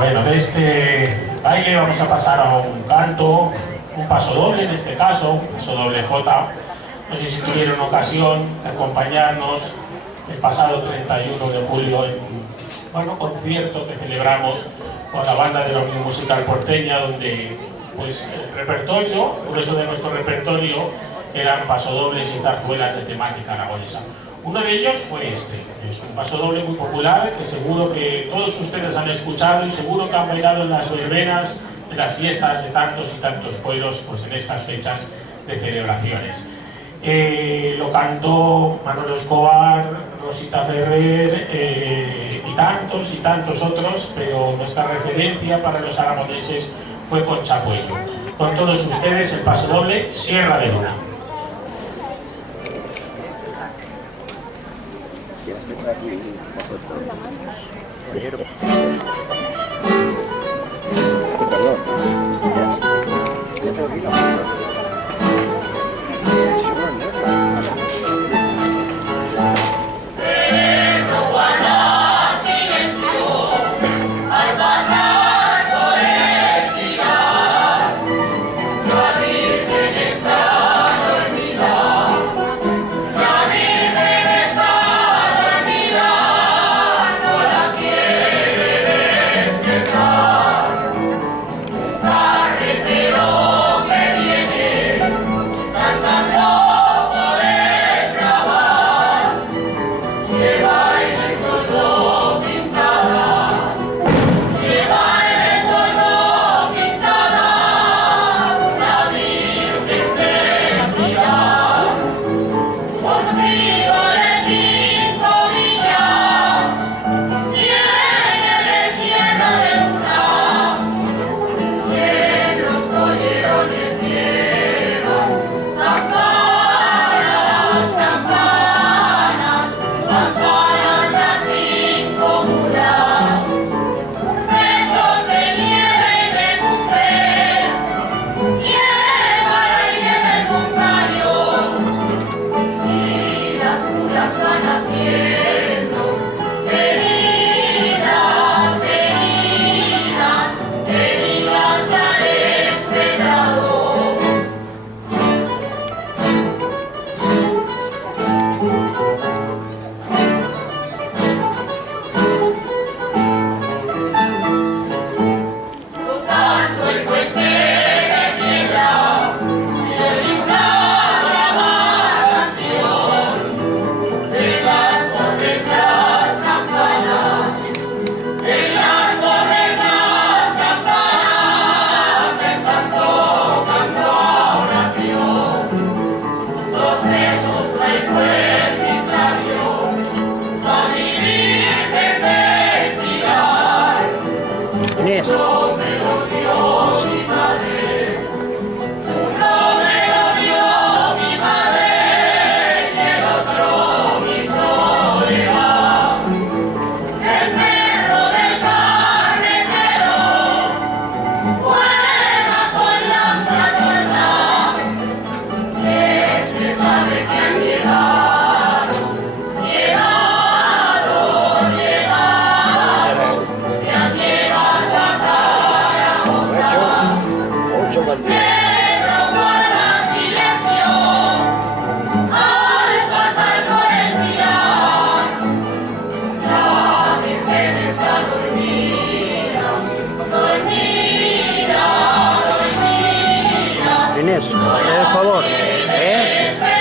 Bueno, de este baile vamos a pasar a un canto, un paso doble en este caso, un paso doble J. No sé si tuvieron ocasión de acompañarnos el pasado 31 de julio en un concierto que celebramos con la banda de la Unión Musical Porteña, donde pues el repertorio, el grueso de nuestro repertorio eran pasodobles y zarzuelas de temática aragonesa. Uno de ellos fue este, es un pasodoble muy popular que seguro que todos ustedes han escuchado y seguro que han bailado en las verbenas, en las fiestas de tantos y tantos pueblos, pues en estas fechas de celebraciones. Lo cantó Manolo Escobar, Rosita Ferrer y tantos otros, pero nuestra referencia para los aragoneses fue Concha Puello. Con todos ustedes el pasodoble Sierra de Luna. Inés, haz el favor, ¿eh?